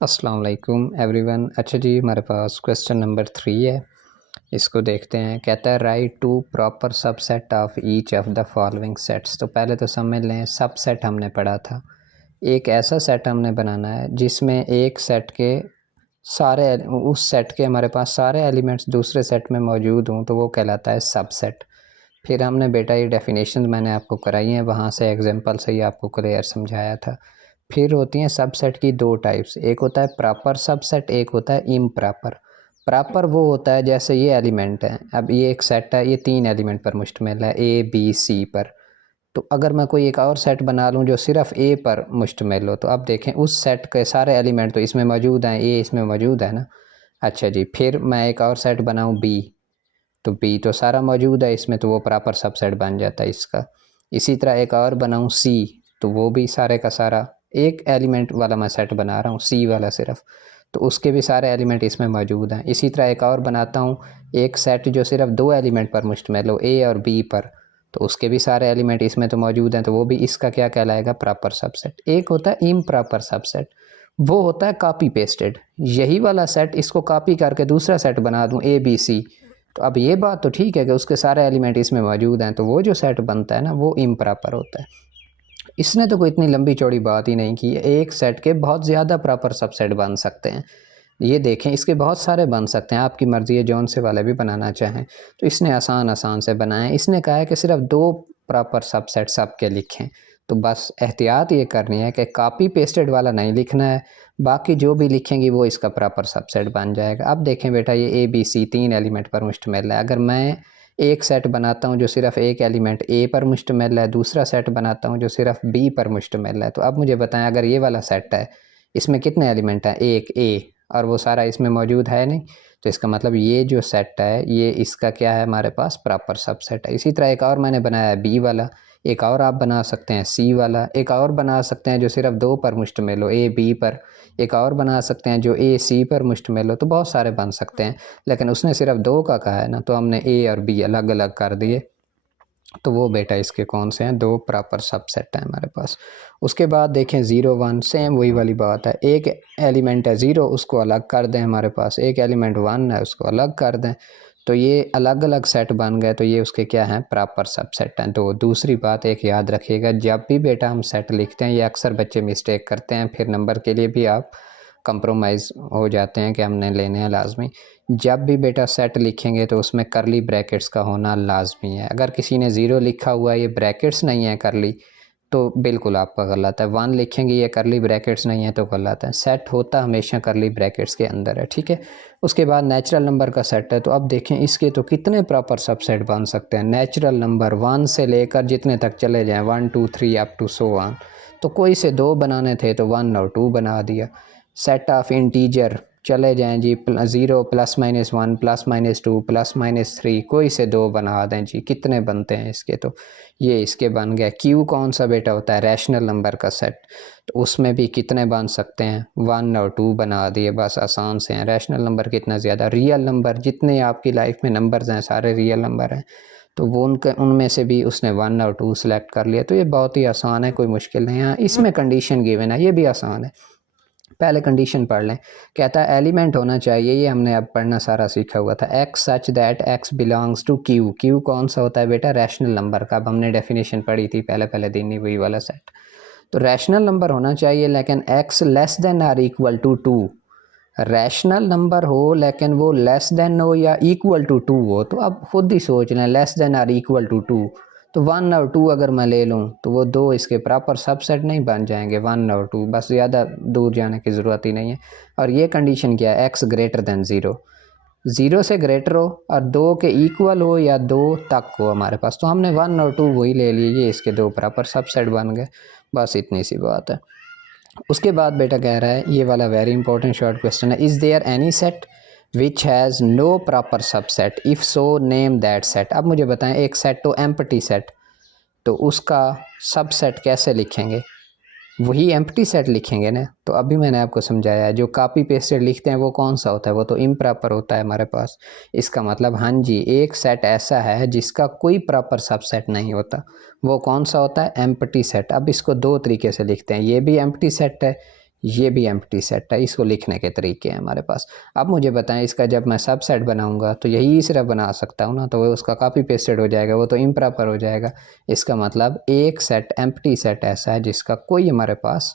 अस्सलाम वालेकुम एवरीवन। अच्छा जी, हमारे पास क्वेश्चन नंबर 3 है। इसको देखते हैं। कहता है write two proper subset of each of the following sets. तो पहले तो समझ लें, सबसेट हमने पढ़ा था। एक ऐसा सेट हमने बनाना है जिसमें एक सेट के सारे उस सेट के हमारे पास सारे एलिमेंट्स दूसरे सेट में मौजूद हों, तो वो कहलाता है सबसेट। फिर हमने बेटा ये डेफिनेशन मैंने आपको कराई हैं, वहाँ से एग्जांपल से ही आपको क्लियर समझाया था। फिर होती हैं सबसेट की दो टाइप्स, एक होता है प्रॉपर सबसेट, एक होता है इम्प्रॉपर। प्रॉपर वो होता है जैसे ये एलिमेंट है, अब ये एक सेट है, ये 3 एलिमेंट पर मुश्तमिल है, ए बी सी पर। तो अगर मैं कोई एक और सेट बना लूँ जो सिर्फ ए पर मुश्तमिल हो, तो अब देखें उस सेट के सारे एलिमेंट तो इसमें मौजूद हैं, ए इसमें मौजूद है ना। अच्छा जी, फिर मैं एक और सेट बनाऊँ बी, तो बी तो सारा मौजूद है इसमें, तो वो प्रॉपर सबसेट बन जाता है इसका। इसी तरह एक और बनाऊँ सी, तो वो भी सारे का सारा एक एलिमेंट वाला मैं सेट बना रहा हूँ, सी वाला सिर्फ, तो उसके भी सारे एलिमेंट इसमें मौजूद हैं। इसी तरह एक और बनाता हूँ, एक सेट जो सिर्फ 2 एलिमेंट पर मुश्तमिल हो, ए और बी पर, तो उसके भी सारे एलिमेंट इसमें तो मौजूद हैं, तो वो भी इसका क्या कहलाएगा, प्रॉपर सबसेट। एक होता है इम्प्रॉपर सबसेट, वो होता है कॉपी पेस्टेड। यही वाला सेट इसको कॉपी करके दूसरा सेट बना दूँ ए बी सी, तो अब ये बात तो ठीक है कि उसके सारे एलिमेंट इसमें मौजूद हैं, तो वो जो सेट बनता है ना, वो इम्प्रॉपर होता है। इसने तो कोई इतनी लंबी चौड़ी बात ही नहीं की, एक सेट के बहुत ज़्यादा प्रॉपर सबसेट बन सकते हैं। ये देखें, इसके बहुत सारे बन सकते हैं, आपकी मर्ज़ी है जौन से वाले भी बनाना चाहें। तो इसने आसान आसान से बनाए। इसने कहा है कि सिर्फ 2 प्रॉपर सबसेट सबके लिखें, तो बस एहतियात ये करनी है कि कॉपी पेस्टेड वाला नहीं लिखना है, बाकी जो भी लिखेंगी वो इसका प्रॉपर सबसेट बन जाएगा। अब देखें बेटा, ये ए बी सी 3 एलिमेंट पर मुश्तमिल है। अगर मैं एक सेट बनाता हूँ जो सिर्फ एक एलिमेंट ए पर मुश्तमिल है, दूसरा सेट बनाता हूँ जो सिर्फ बी पर मुश्तमिल है, तो अब मुझे बताएं, अगर ये वाला सेट है, इसमें कितने एलिमेंट हैं, एक ए, और वो सारा इसमें मौजूद है नहीं, तो इसका मतलब ये जो सेट है ये इसका क्या है, हमारे पास प्रॉपर सबसेट है। इसी तरह एक और मैंने बनाया है बी वाला, एक और आप बना सकते हैं सी वाला, एक और बना सकते हैं जो सिर्फ 2 पर मुश्तमिल हो, ए बी पर, एक और बना सकते हैं जो ए सी पर मुश्तमिल हो, तो बहुत सारे बन सकते हैं। लेकिन उसने सिर्फ 2 का कहा है ना, तो हमने ए और बी अलग अलग कर दिए, तो वो बेटा इसके कौन से हैं, 2 प्रॉपर सबसेट हैं हमारे पास। उसके बाद देखें 0 1, सेम वही वाली बात है, एक एलिमेंट है 0, उसको अलग कर दें, हमारे पास एक एलिमेंट 1 है, उसको अलग कर दें, तो ये अलग अलग सेट बन गए, तो ये उसके क्या हैं, प्रॉपर सबसेट हैं। तो दूसरी बात एक याद रखिएगा, जब भी बेटा हम सेट लिखते हैं, ये अक्सर बच्चे मिस्टेक करते हैं, फिर नंबर के लिए भी आप कंप्रोमाइज़ हो जाते हैं कि हमने लेने हैं लाजमी। जब भी बेटा सेट लिखेंगे तो उसमें करली ब्रैकेट्स का होना लाजमी है। अगर किसी ने 0 लिखा हुआ है, ये ब्रैकेट्स नहीं है करली, तो बिल्कुल आपका गलत है। 1 लिखेंगे, ये करली ब्रैकेट्स नहीं है, तो गलत है। सेट होता हमेशा करली ब्रैकेट्स के अंदर है, ठीक है। उसके बाद नेचुरल नंबर का सेट है, तो अब देखें इसके तो कितने प्रॉपर सबसेट बन सकते हैं। नेचुरल नंबर 1 से लेकर जितने तक चले जाएँ, 1 2 3 अप टू सो ऑन, तो कोई से 2 बनाने थे तो 1 और 2 बना दिया। सेट ऑफ इंटीजर चले जाएँ जी, 0 plus minus 1 plus minus 2 plus minus 3, कोई से 2 बना दें जी, कितने बनते हैं इसके, तो ये इसके बन गए। क्यू कौन सा बेटा होता है, रैशनल नंबर का सेट, तो उसमें भी कितने बन सकते हैं, 1 और 2 बना दिए, बस आसान से हैं। रैशनल नंबर कितना ज़्यादा, रियल नंबर जितने आपकी लाइफ में नंबर्स हैं सारे रियल नंबर हैं, तो वो उनमें से भी उसने 1 और 2 सेलेक्ट कर लिया। तो ये बहुत ही आसान है, कोई मुश्किल नहीं है। इसमें कंडीशन गिवन है, ये भी आसान है। पहले कंडीशन पढ़ लें। कहता है एलिमेंट होना चाहिए, ये हमने अब पढ़ना सारा सीखा हुआ था, x such that x belongs to Q. Q कौन सा होता है बेटा, रैशनल नंबर का। अब हमने डेफिनेशन पढ़ी थी पहले दिन ही, वही वाला सेट। तो रैशनल नंबर होना चाहिए, लेकिन x less than or equal to 2। Rational number हो लेकिन वो लेस देन हो या इक्वल टू 2 हो, तो अब खुद ही सोच लें, less than or equal to 2, तो 1 और 2 अगर मैं ले लूँ तो वो 2 इसके प्रॉपर सबसेट नहीं बन जाएंगे, 1 और 2, बस ज़्यादा दूर जाने की ज़रूरत ही नहीं है। और ये कंडीशन क्या है, एक्स ग्रेटर दैन 0, 0 से ग्रेटर हो और 2 के इक्वल हो या 2 तक हो हमारे पास, तो हमने 1 और 2 वही ले लिए, ये इसके 2 प्रॉपर सबसेट बन गए, बस इतनी सी बात है। उसके बाद बेटा कह रहा है, ये वाला वेरी इंपॉर्टेंट शॉर्ट क्वेश्चन है, is there any set which has no proper subset, if so name that set. अब मुझे बताएं, एक सेट तो एम्प्टी सेट, तो उसका सबसेट कैसे लिखेंगे, वही एम्प्टी सेट लिखेंगे ना। तो अभी मैंने आपको समझाया है, जो कॉपी पेस्टेड लिखते हैं वो कौन सा होता है, वो तो इम्प्रॉपर होता है हमारे पास। इसका मतलब हाँ जी, एक सेट ऐसा है जिसका कोई प्रॉपर सबसेट नहीं होता, वो कौन सा होता है, एम्प्टी सेट। अब इसको 2 तरीके से लिखते हैं, ये भी एम्प्टी सेट है ये भी एम्प्टी सेट है। इसको लिखने के तरीके हैं हमारे पास। अब मुझे बताएं इसका जब मैं सब सेट बनाऊंगा तो यही सिर्फ बना सकता हूँ ना, तो वो उसका कॉपी पेस्टेड हो जाएगा, वो तो इम्प्रॉपर हो जाएगा। इसका मतलब एक सेट एम्प्टी सेट ऐसा है जिसका कोई हमारे पास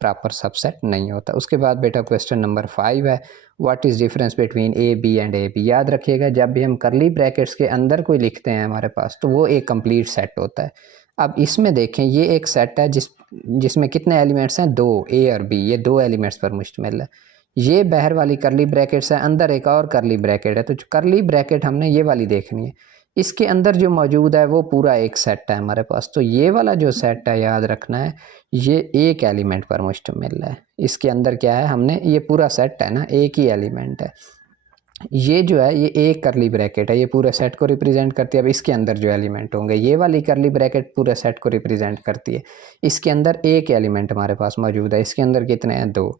प्रॉपर सबसेट नहीं होता। उसके बाद बेटा क्वेश्चन नंबर 5 है, what is difference between A B and A B. याद रखिएगा जब भी हम करली ब्रैकेट्स के अंदर कोई लिखते हैं हमारे पास तो वो एक कंप्लीट सेट होता है। अब इसमें देखें ये एक सेट है जिसमें कितने एलिमेंट्स हैं, 2, ए और बी, ये 2 एलिमेंट्स पर मुश्तमिल है। ये बाहर वाली करली ब्रैकेट्स है, अंदर एक और करली ब्रैकेट है, तो करली ब्रैकेट हमने ये वाली देखनी है। इसके अंदर जो मौजूद है वो पूरा एक सेट है हमारे पास। तो ये वाला जो सेट है याद रखना है ये एक एलिमेंट पर मुश्तमिल है। इसके अंदर क्या है, हमने ये पूरा सेट है ना, एक ही एलिमेंट है। ये जो है ये एक करली ब्रैकेट है, ये पूरे सेट को रिप्रेजेंट करती है। अब इसके अंदर जो एलिमेंट होंगे, ये वाली करली ब्रैकेट पूरे सेट को रिप्रेजेंट करती है। इसके अंदर एक एलिमेंट हमारे पास मौजूद है, इसके अंदर कितने हैं, 2।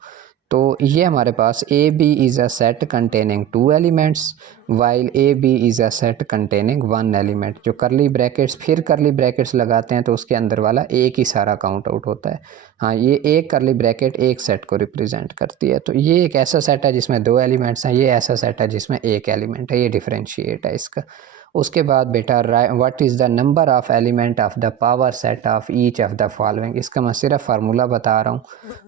तो ये हमारे पास A B is a set containing 2 elements while A B is a set containing 1 element. जो करली ब्रैकेट्स फिर करली ब्रैकेट्स लगाते हैं तो उसके अंदर वाला एक ही सारा काउंट आउट होता है। हाँ, ये एक करली ब्रैकेट एक सेट को रिप्रेजेंट करती है। तो ये एक ऐसा सेट है जिसमें 2 एलिमेंट्स हैं, ये ऐसा सेट है जिसमें एक एलिमेंट है। ये डिफरेंशिएट है इसका। उसके बाद बेटा what is the number of element of the power set of each of the following. इसका मैं सिर्फ फार्मूला बता रहा हूँ,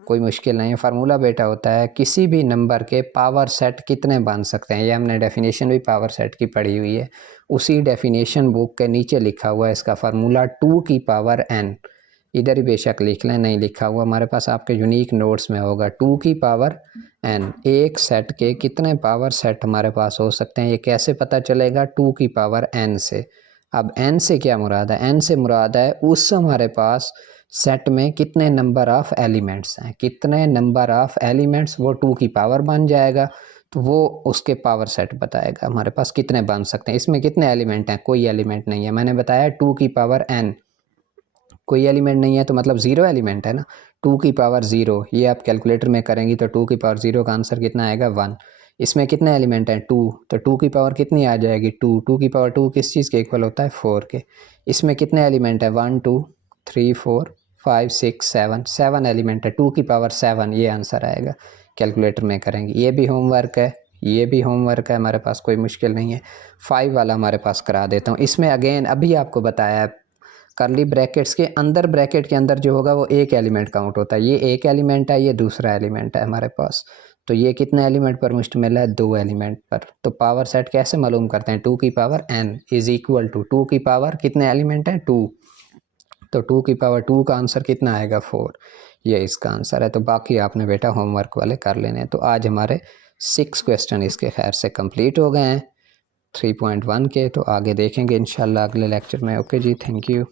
कोई मुश्किल नहीं है। फार्मूला बेटा होता है किसी भी नंबर के पावर सेट कितने बन सकते हैं। ये हमने डेफिनेशन भी पावर सेट की पढ़ी हुई है, उसी डेफिनेशन बुक के नीचे लिखा हुआ है इसका फार्मूला 2 की पावर n। इधर ही बेशक लिख लें, नहीं लिखा हुआ हमारे पास आपके यूनिक नोट्स में होगा 2 की पावर n। एक सेट के कितने पावर सेट हमारे पास हो सकते हैं, ये कैसे पता चलेगा, 2 की पावर n से। अब n से क्या मुराद है, n से मुराद है उस हमारे पास सेट में कितने नंबर ऑफ़ एलिमेंट्स हैं, कितने नंबर ऑफ़ एलिमेंट्स, वो 2 की पावर बन जाएगा। तो वो उसके पावर सेट बताएगा हमारे पास कितने बन सकते हैं। इसमें कितने एलिमेंट हैं, कोई एलिमेंट नहीं है। मैंने बताया 2 की पावर n, कोई एलिमेंट नहीं है तो मतलब 0 एलिमेंट है ना। 2 की पावर 0, ये आप कैलकुलेटर में करेंगी तो 2 की पावर 0 का आंसर कितना आएगा, 1। इसमें कितने एलिमेंट हैं, 2, तो 2 की पावर कितनी आ जाएगी, 2। 2 की पावर 2 किस चीज़ के इक्वल होता है, 4 के। इसमें कितने एलिमेंट हैं, 1 2 3 4 5 6 7, 7 एलिमेंट है, 2 की पावर 7, ये आंसर आएगा। कैलकुलेटर में करेंगे। ये भी होमवर्क है, ये भी होमवर्क है हमारे पास, कोई मुश्किल नहीं है। 5 वाला हमारे पास करा देता हूँ। इसमें अगेन अभी आपको बताया है करली ब्रैकेट्स के अंदर, ब्रैकेट के अंदर जो होगा वो एक एलिमेंट काउंट होता है। ये एक एलिमेंट है, ये दूसरा एलिमेंट है हमारे पास। तो ये कितने एलिमेंट पर मुश्तमिल है, 2 एलिमेंट पर। तो पावर सेट कैसे मालूम करते हैं, 2 की power n is equal to 2 की पावर कितने एलिमेंट हैं, 2। तो 2 की पावर 2 का आंसर कितना आएगा, 4। ये इसका आंसर है। तो बाकी आपने बेटा होमवर्क वाले कर लेने हैं। तो आज हमारे 6 क्वेश्चन इसके खैर से कंप्लीट हो गए हैं 3.1 के। तो आगे देखेंगे इंशाल्लाह अगले लेक्चर में। ओके जी, थैंक यू।